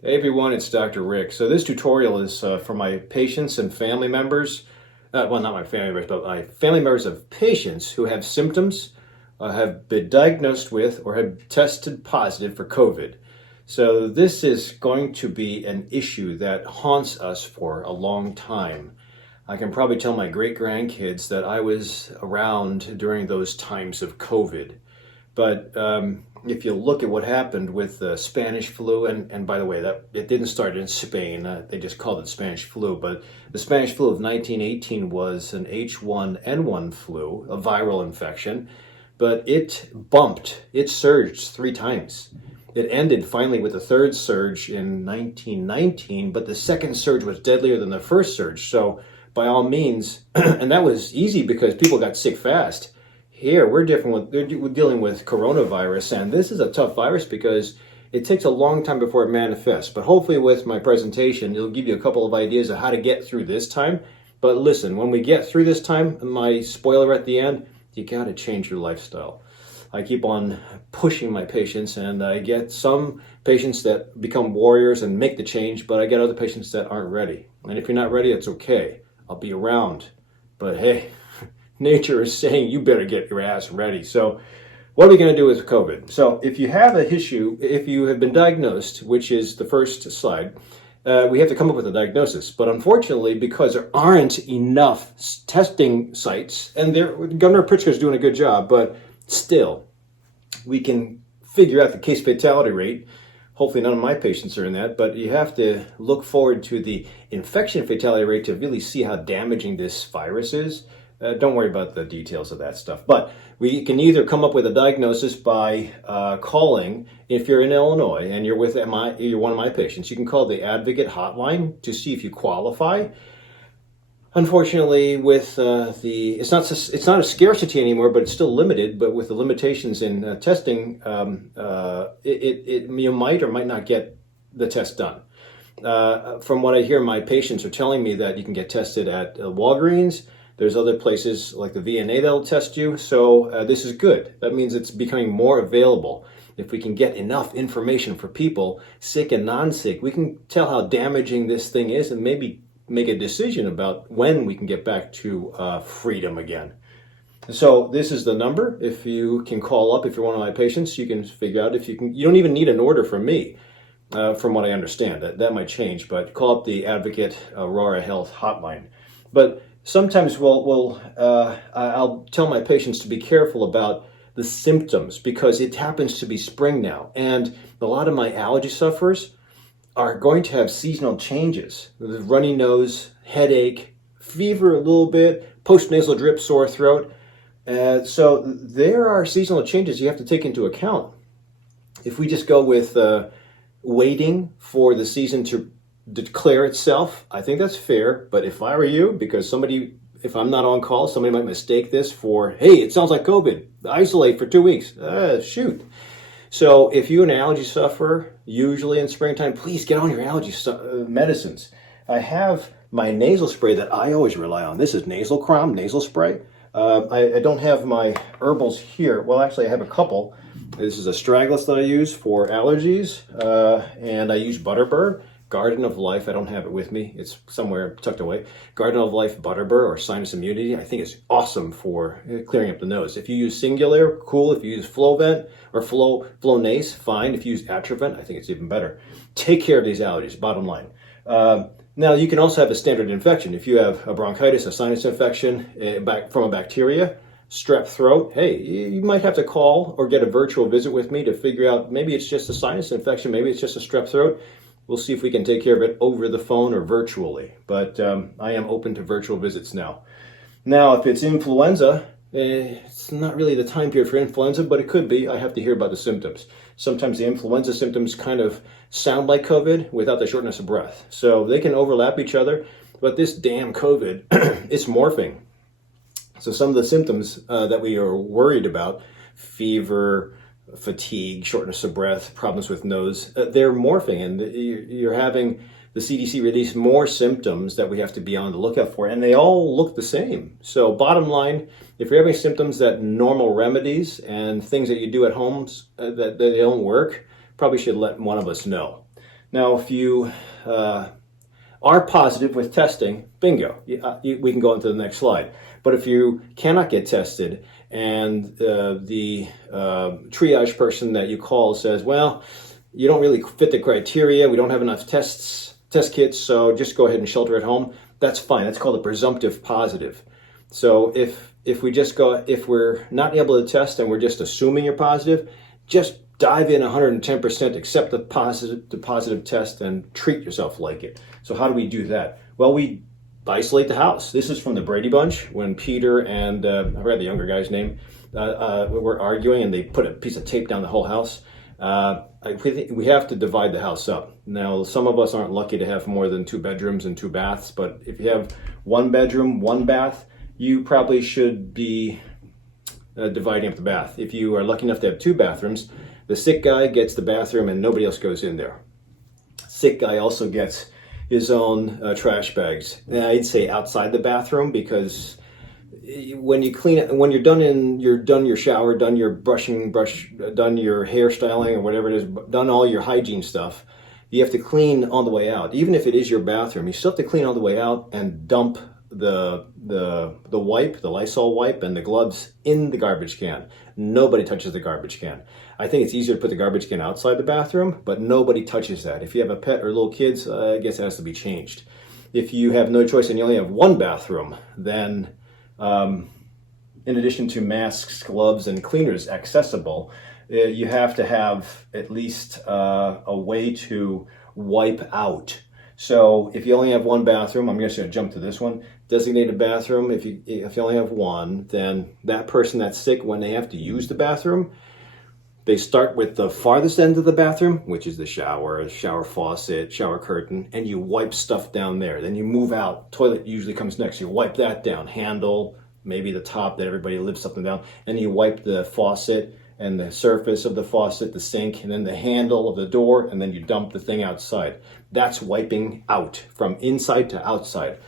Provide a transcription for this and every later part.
Hey everyone, it's Dr. Rick. So this tutorial is for my patients and family members, well not my family members, but my family members of patients who have symptoms, have been diagnosed with or have tested positive for COVID. So this is going to be an issue that haunts us for a long time. I can probably tell my great-grandkids that I was around during those times of COVID. But if you look at what happened with the Spanish flu, and by the way, that it didn't start in Spain, they just called it Spanish flu, but the Spanish flu of 1918 was an H1N1 flu, a viral infection, but it surged 3 times. It ended finally with the third surge in 1919, but the second surge was deadlier than the first surge. So by all means, and that was easy because people got sick fast. Here, we're dealing with coronavirus, and this is a tough virus because it takes a long time before it manifests. But hopefully with my presentation, it'll give you a couple of ideas of how to get through this time. But listen, when we get through this time, my spoiler at the end, you got to change your lifestyle. I keep on pushing my patients, and I get some patients that become warriors and make the change, but I get other patients that aren't ready. And if you're not ready, it's okay. I'll be around. But hey, nature is saying you better get your ass ready. So what are we going to do with COVID? So if you have an issue, if you have been diagnosed, which is the first slide, we have to come up with a diagnosis. But unfortunately, because there aren't enough testing sites, and Governor Pritzker is doing a good job, but still, we can figure out the case fatality rate. Hopefully none of my patients are in that, but you have to look forward to the infection fatality rate to really see how damaging this virus is. Don't worry about the details of that stuff. But we can either come up with a diagnosis by calling, if you're in Illinois and you're one of my patients, you can call the Advocate hotline to see if you qualify. Unfortunately, with it's not a scarcity anymore, but it's still limited. But with the limitations in testing, you might or might not get the test done. From what I hear, my patients are telling me that you can get tested at Walgreens. There's other places like the VNA that'll test you. So this is good. That means it's becoming more available. If we can get enough information for people, sick and non-sick, we can tell how damaging this thing is and maybe make a decision about when we can get back to freedom again. So this is the number. If you can call up, if you're one of my patients, you can figure out if you can. You don't even need an order from me, from what I understand. That might change, but call up the Advocate Aurora Health hotline. But sometimes I'll tell my patients to be careful about the symptoms because it happens to be spring now. And a lot of my allergy sufferers are going to have seasonal changes. The runny nose, headache, fever a little bit, postnasal drip, sore throat. So there are seasonal changes you have to take into account. If we just go with waiting for the season to declare itself, I think that's fair. But if I were you, because if I'm not on call, somebody might mistake this for, hey, it sounds like COVID, isolate for 2 weeks. Shoot. So if you're an allergy sufferer, usually in springtime, please get on your allergy medicines. I have my nasal spray that I always rely on. This is Nasal Crom nasal spray. I don't have my herbals here. Well, actually, I have a couple. This is astragalus that I use for allergies, and I use Butterbur. Garden of Life, I don't have it with me. It's somewhere tucked away. Garden of Life Butterbur or Sinus Immunity, I think it's awesome for clearing up the nose. If you use Singular, cool. If you use Flovent or Flonase, fine. If you use Atrovent, I think it's even better. Take care of these allergies, bottom line. Now, you can also have a standard infection. If you have a bronchitis, a sinus infection from a bacteria, strep throat, hey, you might have to call or get a virtual visit with me to figure out maybe it's just a sinus infection, maybe it's just a strep throat. We'll see if we can take care of it over the phone or virtually. But I am open to virtual visits now. Now, if it's influenza, it's not really the time period for influenza, but it could be. I have to hear about the symptoms. Sometimes the influenza symptoms kind of sound like COVID without the shortness of breath. So they can overlap each other, but this damn COVID, it's morphing. So some of the symptoms that we are worried about, fever, fatigue, shortness of breath, problems with nose, they're morphing, and you're having the CDC release more symptoms that we have to be on the lookout for, and they all look the same. So bottom line, if you're having symptoms that normal remedies and things that you do at home that they don't work, probably should let one of us know. Now, if you are positive with testing, bingo, we can go into the next slide. But if you cannot get tested and the triage person that you call says, well, you don't really fit the criteria, we don't have enough test kits, so just go ahead and shelter at home, that's fine. That's called a presumptive positive. So if we're not able to test and we're just assuming you're positive, just dive in 110%, accept the positive test, and treat yourself like it. So how do we do that? Well, we isolate the house. This is from the Brady Bunch when Peter and I forgot the younger guy's name were arguing, and they put a piece of tape down the whole house. We have to divide the house up. Now, some of us aren't lucky to have more than 2 bedrooms and 2 baths, but if you have 1 bedroom, 1 bath, you probably should be dividing up the bath. If you are lucky enough to have 2 bathrooms, the sick guy gets the bathroom and nobody else goes in there. Sick guy also gets his own trash bags. And I'd say outside the bathroom, because when you clean it, when you're done your shower, done your brushing, done your hairstyling or whatever it is, done all your hygiene stuff, you have to clean on the way out. Even if it is your bathroom, you still have to clean on the way out and dump the wipe, the Lysol wipe, and the gloves in the garbage can. Nobody touches the garbage can. I think it's easier to put the garbage can outside the bathroom, but nobody touches that. If you have a pet or little kids, I guess it has to be changed. If you have no choice and you only have 1 bathroom, then in addition to masks, gloves, and cleaners accessible, you have to have at least a way to wipe out. So if you only have 1 bathroom, I'm just going to jump to this one, designated bathroom. If you only have 1, then that person that's sick, when they have to use the bathroom, they start with the farthest end of the bathroom, which is the shower faucet, shower curtain, and you wipe stuff down there. Then you move out. Toilet usually comes next. You wipe that down. Handle, maybe the top that everybody lifts up and down. And you wipe the faucet and the surface of the faucet, the sink, and then the handle of the door, and then you dump the thing outside. That's wiping out from inside to outside.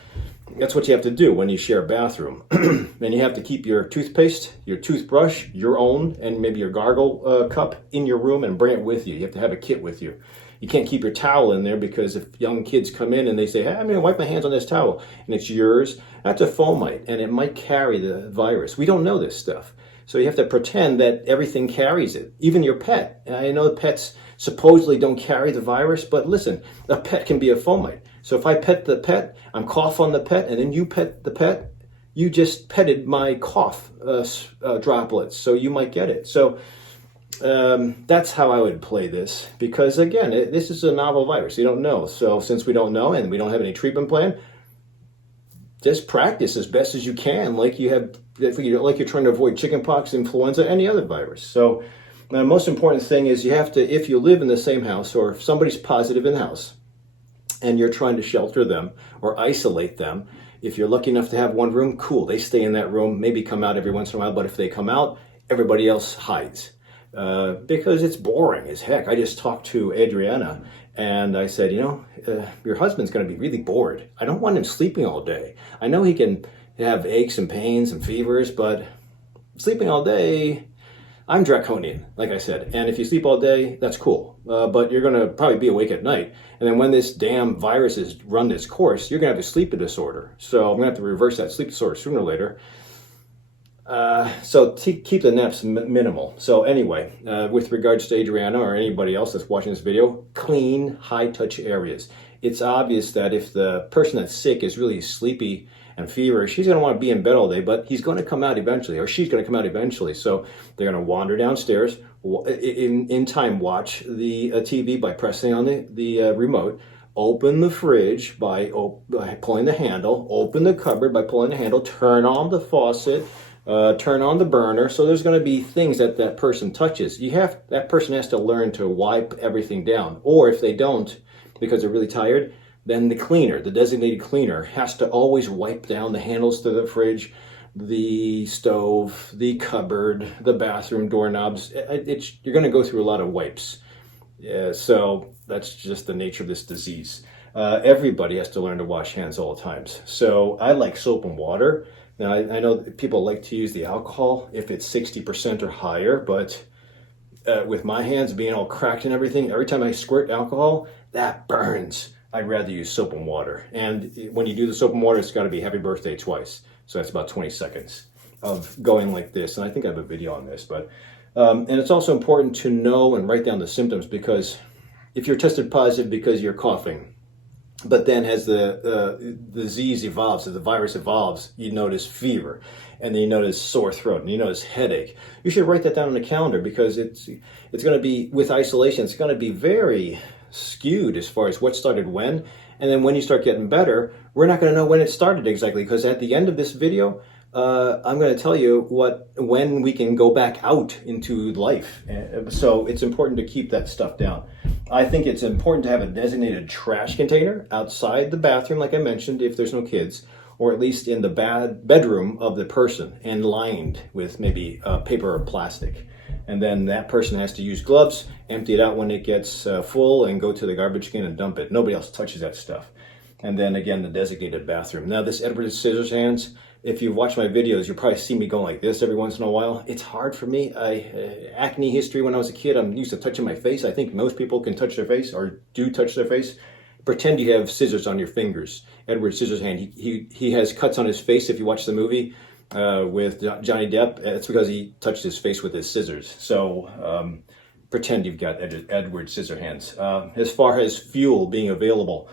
That's what you have to do when you share a bathroom. And you have to keep your toothpaste, your toothbrush, your own, and maybe your gargle cup in your room and bring it with you. You have to have a kit with you. You can't keep your towel in there, because if young kids come in and they say, hey, I'm going to wipe my hands on this towel, and it's yours, that's a fomite, and it might carry the virus. We don't know this stuff. So you have to pretend that everything carries it. Even your pet. I know pets supposedly don't carry the virus, but listen, a pet can be a fomite. So if I pet the pet, I'm cough on the pet, and then you pet the pet, you just petted my cough droplets, so you might get it. So that's how I would play this, because again, this is a novel virus. You don't know. So since we don't know and we don't have any treatment plan, just practice as best as you can, like you're trying to avoid chickenpox, influenza, any other virus. So the most important thing is you have to, if you live in the same house, or if somebody's positive in the house and you're trying to shelter them or isolate them, if you're lucky enough to have 1 room, cool, they stay in that room, maybe come out every once in a while, but if they come out, everybody else hides. Because it's boring as heck. I just talked to Adriana and I said, your husband's going to be really bored. I don't want him sleeping all day. I know he can have aches and pains and fevers, but sleeping all day, I'm draconian, like I said. And if you sleep all day, that's cool. But you're going to probably be awake at night. And then when this damn virus has run its course, you're going to have a sleep disorder. So I'm going to have to reverse that sleep disorder sooner or later. So keep the naps minimal. So anyway, with regards to Adriana or anybody else that's watching this video, clean, high-touch areas. It's obvious that if the person that's sick is really sleepy and feverish, she's going to want to be in bed all day, but he's going to come out eventually, or she's going to come out eventually. So they're going to wander downstairs, in time watch the TV by pressing on the remote, open the fridge by pulling the handle, open the cupboard by pulling the handle, turn on the faucet, turn on the burner. So there's going to be things that person touches. That person has to learn to wipe everything down. Or if they don't, because they're really tired, then the cleaner, the designated cleaner, has to always wipe down the handles to the fridge, the stove, the cupboard, the bathroom doorknobs. You're going to go through a lot of wipes. So that's just the nature of this disease. Everybody has to learn to wash hands all the times. So I like soap and water. Now, I know people like to use the alcohol if it's 60% or higher, but with my hands being all cracked and everything, every time I squirt alcohol, that burns. I'd rather use soap and water. And when you do the soap and water, it's got to be happy birthday twice. So that's about 20 seconds of going like this. And I think I have a video on this, but and it's also important to know and write down the symptoms, because if you're tested positive because you're coughing, but then as the disease evolves, as the virus evolves, you notice fever, and then you notice sore throat, and you notice headache. You should write that down on the calendar, because it's going to be, with isolation, it's going to be very skewed as far as what started when. And then when you start getting better, we're not going to know when it started exactly, because at the end of this video, I'm going to tell you when we can go back out into life. So it's important to keep that stuff down. I think it's important to have a designated trash container outside the bathroom, like I mentioned, if there's no kids, or at least in the bedroom of the person, and lined with maybe paper or plastic. And then that person has to use gloves, empty it out when it gets full, and go to the garbage can and dump it. Nobody else touches that stuff. And then again, the designated bathroom. Now, this Edward Scissorhands, if you've watched my videos, you'll probably see me going like this every once in a while. It's hard for me. Acne history when I was a kid, I'm used to touching my face. I think most people can touch their face, or do touch their face. Pretend you have scissors on your fingers. Edward Scissorhands, he has cuts on his face if you watch the movie with Johnny Depp. It's because he touched his face with his scissors. So pretend you've got Edward Scissorhands. As far as fuel being available,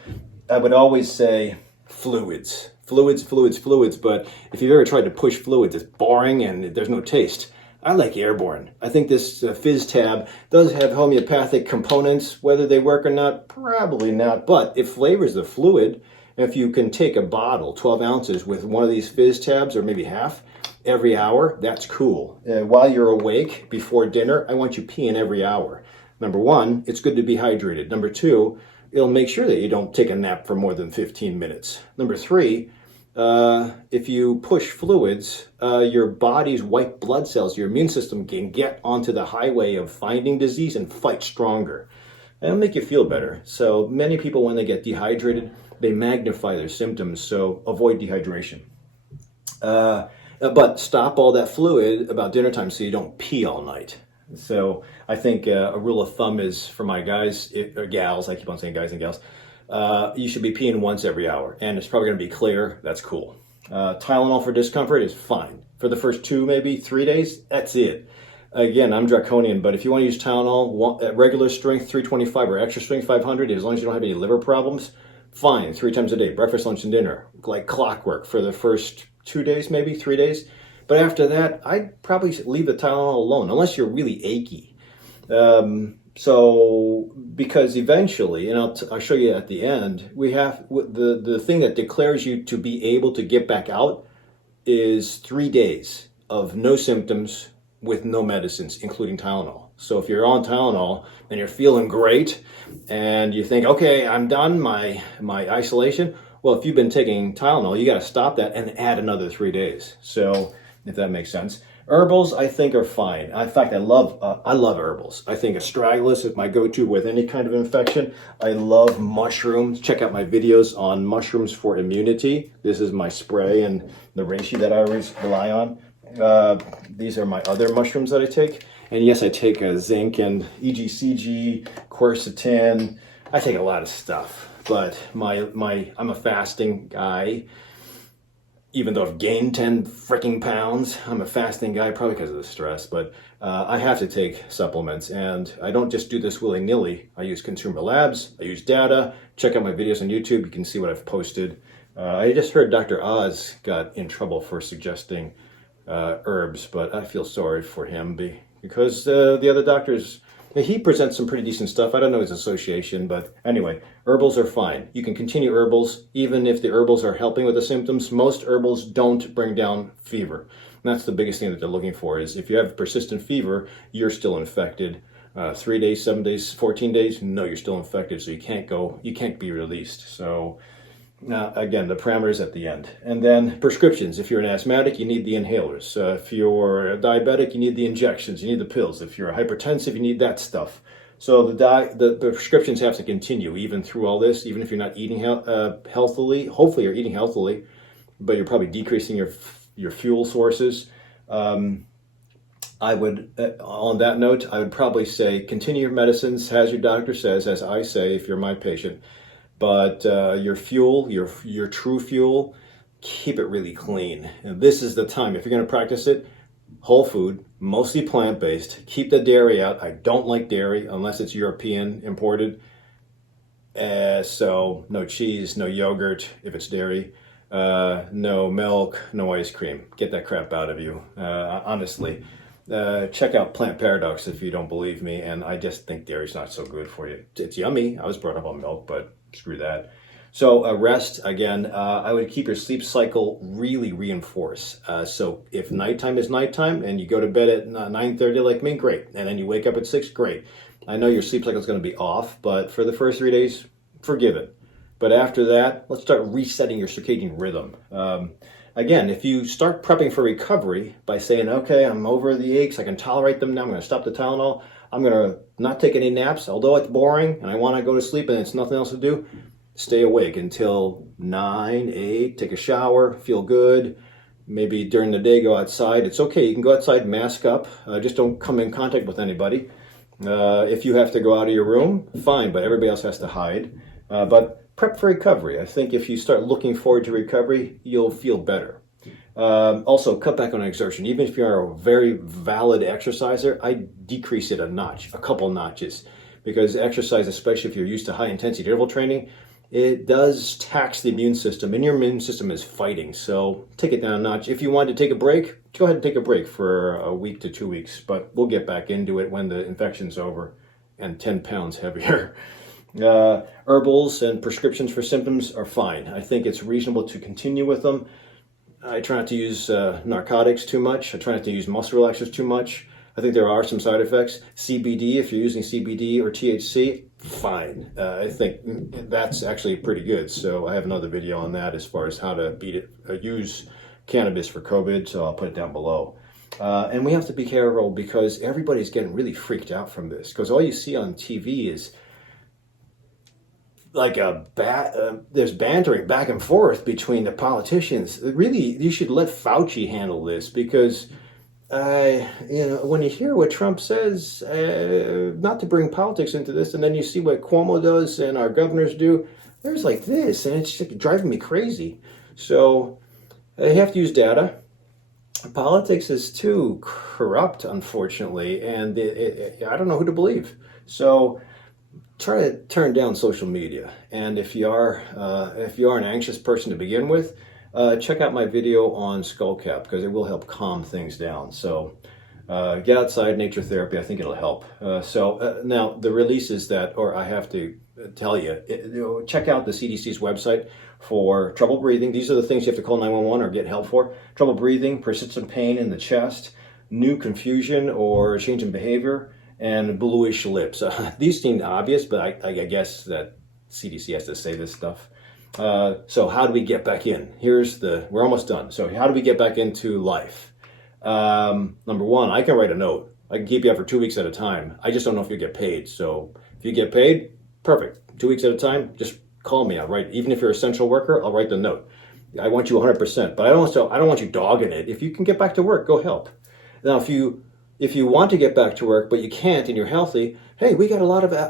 I would always say fluids. But if you've ever tried to push fluids, it's boring and there's no taste. I like airborne. I think this Fizz tab does have homeopathic components. Whether they work or not, probably not. But it flavors the fluid. If you can take a bottle, 12 ounces, with one of these Fizz tabs, or maybe half, every hour, that's cool. While you're awake, before dinner, I want you peeing every hour. Number one, it's good to be hydrated. Number two, it'll make sure that you don't take a nap for more than 15 minutes. Number three, if you push fluids, your body's white blood cells, your immune system, can get onto the highway of finding disease and fight stronger. And it'll make you feel better. So many people, when they get dehydrated, they magnify their symptoms, so avoid dehydration. But stop all that fluid about dinner time so you don't pee all night. So I think a rule of thumb is, for my guys, or gals, I keep on saying guys and gals, you should be peeing once every hour, and it's probably going to be clear. That's cool. Tylenol for discomfort is fine. For the first 2, maybe 3 days, that's it. Again, I'm draconian, but if you want to use Tylenol, at regular strength 325 or extra strength 500, as long as you don't have any liver problems, fine, 3 times a day, breakfast, lunch, and dinner, like clockwork for the first 2 days, maybe 3 days. But after that, I'd probably leave the Tylenol alone, unless you're really achy. So, because eventually, and I'll show you at the end, we have the thing that declares you to be able to get back out is 3 days of no symptoms with no medicines, including Tylenol. So if you're on Tylenol and you're feeling great and you think, okay, I'm done my isolation, well, if you've been taking Tylenol, you got to stop that and add another 3 days. So if that makes sense. Herbals, I think, are fine. In fact, I love herbals. I think astragalus is my go-to with any kind of infection. I love mushrooms. Check out my videos on mushrooms for immunity. This is my spray and the reishi that I always rely on. These are my other mushrooms that I take. And yes, I take zinc and EGCG, quercetin. I take a lot of stuff. But I'm a fasting guy. Even though I've gained 10 freaking pounds, I'm a fasting guy, probably because of the stress, but I have to take supplements, and I don't just do this willy-nilly. I use consumer labs, I use data. Check out my videos on YouTube, you can see what I've posted. I just heard Dr. Oz got in trouble for suggesting herbs, but I feel sorry for him because the other doctors, he presents some pretty decent stuff. I don't know his association, but anyway, herbals are fine. You can continue herbals, even if the herbals are helping with the symptoms. Most herbals don't bring down fever. And that's the biggest thing that they're looking for, is if you have persistent fever, you're still infected. 3 days, 7 days, 14 days, no, you're still infected, so you can't be released. So again, the parameters at the end. And then prescriptions. If you're an asthmatic, you need the inhalers. If you're a diabetic, you need the injections, you need the pills. If you're hypertensive, you need that stuff. So the prescriptions have to continue even through all this, even if you're not eating healthily. Hopefully you're eating healthily, but you're probably decreasing your fuel sources. I would, on that note, I would probably say continue your medicines as your doctor says, as I say if you're my patient. But your fuel, your true fuel, keep it really clean. And this is the time. If you're going to practice it, whole food, mostly plant-based. Keep the dairy out. I don't like dairy unless it's European imported. So no cheese, no yogurt if it's dairy. No milk, no ice cream. Get that crap out of you. Honestly. Check out Plant Paradox if you don't believe me, and I just think dairy's not so good for you. It's yummy. I was brought up on milk, but screw that. So rest, again, I would keep your sleep cycle really reinforced. So if nighttime is nighttime and you go to bed at 9:30 like me, great. And then you wake up at 6, great. I know your sleep cycle is going to be off, but for the first 3 days, forgive it. But after that, let's start resetting your circadian rhythm. Again, if you start prepping for recovery by saying, okay, I'm over the aches, I can tolerate them now, I'm going to stop the Tylenol, I'm going to not take any naps, although it's boring and I want to go to sleep and it's nothing else to do, stay awake until 9, 8, take a shower, feel good. Maybe during the day, go outside. It's okay, you can go outside, mask up, just don't come in contact with anybody. If you have to go out of your room, fine, but everybody else has to hide. But prep for recovery. I think if you start looking forward to recovery, you'll feel better. Also, cut back on exertion. Even if you're a very valid exerciser, I decrease it a notch, a couple notches. Because exercise, especially if you're used to high-intensity interval training, it does tax the immune system, and your immune system is fighting. So take it down a notch. If you want to take a break, go ahead and take a break for a week to 2 weeks. But we'll get back into it when the infection's over and 10 pounds heavier. Herbals and prescriptions for symptoms are fine. I think it's reasonable to continue with them. I try not to use narcotics too much. I try not to use muscle relaxers too much. I think there are some side effects. CBD, if you're using CBD or THC, fine. I think that's actually pretty good. So I have another video on that as far as how to use cannabis for COVID, so I'll put it down below. And we have to be careful because everybody's getting really freaked out from this because all you see on TV is like there's bantering back and forth between the politicians. Really, you should let Fauci handle this because, when you hear what Trump says, not to bring politics into this, and then you see what Cuomo does and our governors do, there's like this, and it's just driving me crazy. So you have to use data. Politics is too corrupt, unfortunately, and I don't know who to believe. So try to turn down social media. And if you are an anxious person to begin with, check out my video on skullcap because it will help calm things down. So get outside, nature therapy. I think it'll help. Now the releases I have to tell you, check out the CDC's website for trouble breathing. These are the things you have to call 911 or get help for. Trouble breathing, persistent pain in the chest, new confusion or change in behavior, and bluish lips. These seem obvious, but I guess that CDC has to say this stuff. So how do we get back in? We're almost done. So how do we get back into life? Number one, I can write a note. I can keep you out for 2 weeks at a time. I just don't know if you get paid. So if you get paid, perfect. 2 weeks at a time, just call me. I'll write, even if you're an essential worker, I'll write the note. I want you 100%, but I don't want you dogging it. If you can get back to work, go help. Now, if you want to get back to work, but you can't and you're healthy, hey,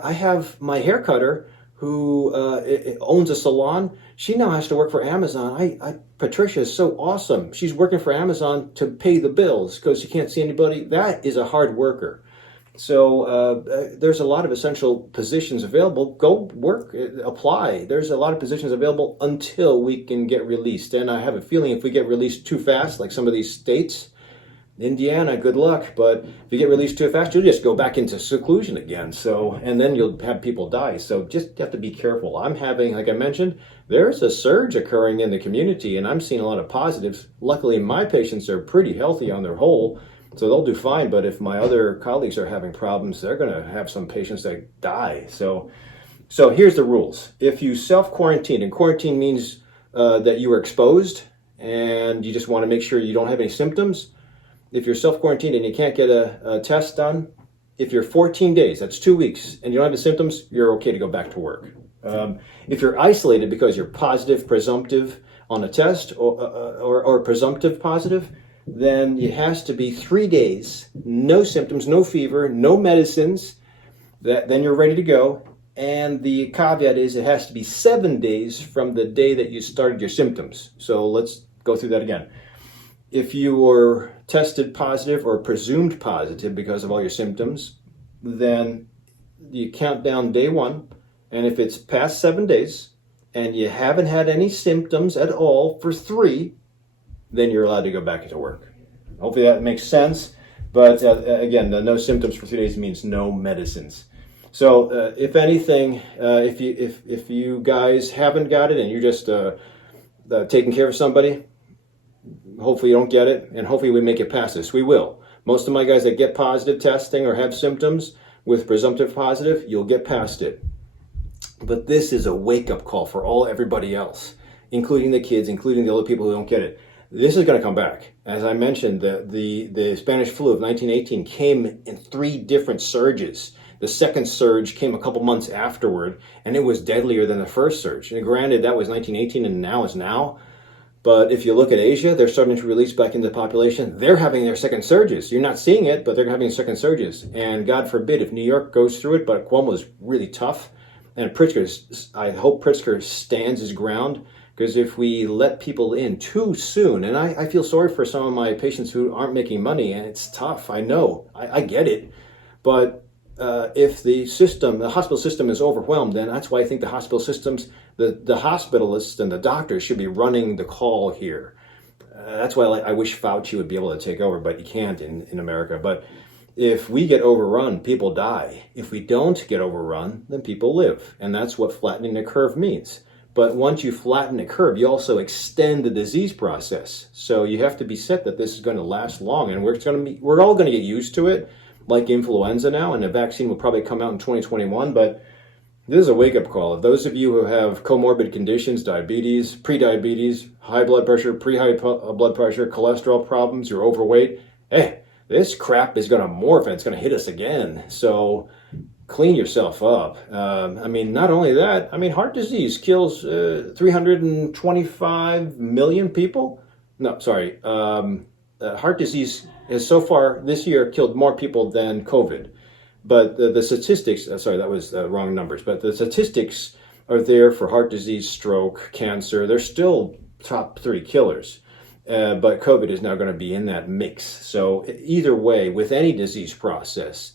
I have my hair cutter who owns a salon. She now has to work for Amazon. Patricia is so awesome. She's working for Amazon to pay the bills because she can't see anybody. That is a hard worker. So there's a lot of essential positions available. Go work, apply. There's a lot of positions available until we can get released. And I have a feeling if we get released too fast, like some of these states, Indiana, good luck. But if you get released too fast, you'll just go back into seclusion again. And then you'll have people die. So just have to be careful. I'm having, like I mentioned, there's a surge occurring in the community, and I'm seeing a lot of positives. Luckily, my patients are pretty healthy on their whole, so they'll do fine. But if my other colleagues are having problems, they're going to have some patients that die. So here's the rules. If you self-quarantine, and quarantine means that you were exposed and you just want to make sure you don't have any symptoms. If you're self-quarantined and you can't get a test done, if you're 14 days, that's 2 weeks, and you don't have the symptoms, you're okay to go back to work. If you're isolated because you're positive, presumptive on a test, or presumptive positive, then it has to be 3 days, no symptoms, no fever, no medicines. Then you're ready to go. And the caveat is it has to be 7 days from the day that you started your symptoms. So let's go through that again. If you were tested positive or presumed positive because of all your symptoms, then you count down day one. And if it's past 7 days and you haven't had any symptoms at all for 3, then you're allowed to go back into work. Hopefully that makes sense. But again, the no symptoms for 3 days means no medicines. So if anything, if you guys haven't got it and you're just taking care of somebody, hopefully you don't get it, and hopefully we make it past this. We will. Most of my guys that get positive testing or have symptoms with presumptive positive, you'll get past it. But this is a wake-up call for everybody else, including the kids, including the other people who don't get it. This is going to come back. As I mentioned, the Spanish flu of 1918 came in 3 different surges. The second surge came a couple months afterward, and it was deadlier than the first surge. And granted, that was 1918, and now is now. But if you look at Asia, they're starting to release back into the population. They're having their second surges. You're not seeing it, but they're having second surges. And God forbid if New York goes through it, but Cuomo is really tough. And Pritzker, I hope Pritzker stands his ground, because if we let people in too soon, and I feel sorry for some of my patients who aren't making money, and it's tough. I know. I get it. But if the hospital system is overwhelmed, then that's why I think the hospital systems, the hospitalists and the doctors should be running the call here. That's why I wish Fauci would be able to take over, but he can't in America. But if we get overrun, people die. If we don't get overrun, then people live. And that's what flattening the curve means. But once you flatten the curve, you also extend the disease process. So you have to be set that this is going to last long, and we're all going to get used to it, like influenza now, and the vaccine will probably come out in 2021, but this is a wake-up call. If those of you who have comorbid conditions, diabetes, pre-diabetes, high blood pressure, pre-high blood pressure, cholesterol problems, you're overweight, this crap is going to morph and it's going to hit us again. So clean yourself up. Not only that, heart disease kills 325 million people. No, sorry. Heart disease has so far this year killed more people than COVID. But the statistics, that was wrong numbers, but the statistics are there for heart disease, stroke, cancer. They're still top 3 killers. But COVID is now going to be in that mix. So either way, with any disease process,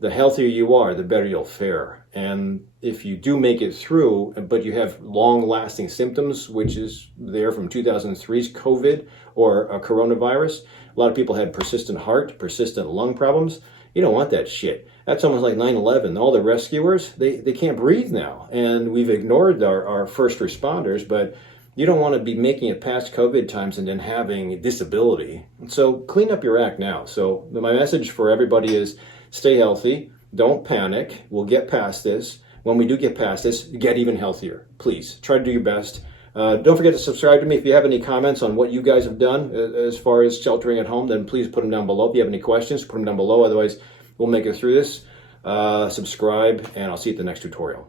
the healthier you are, the better you'll fare. And if you do make it through, but you have long-lasting symptoms, which is there from 2003's COVID or a coronavirus, a lot of people had persistent heart, persistent lung problems. You don't want that shit. That's almost like 9/11. All the rescuers, they can't breathe now. And we've ignored our first responders, but you don't want to be making it past COVID times and then having disability. So clean up your act now. So my message for everybody is stay healthy. Don't panic. We'll get past this. When we do get past this, get even healthier. Please try to do your best. Don't forget to subscribe to me. If you have any comments on what you guys have done as far as sheltering at home, then please put them down below. If you have any questions, put them down below. Otherwise, we'll make it through this. Subscribe, and I'll see you at the next tutorial.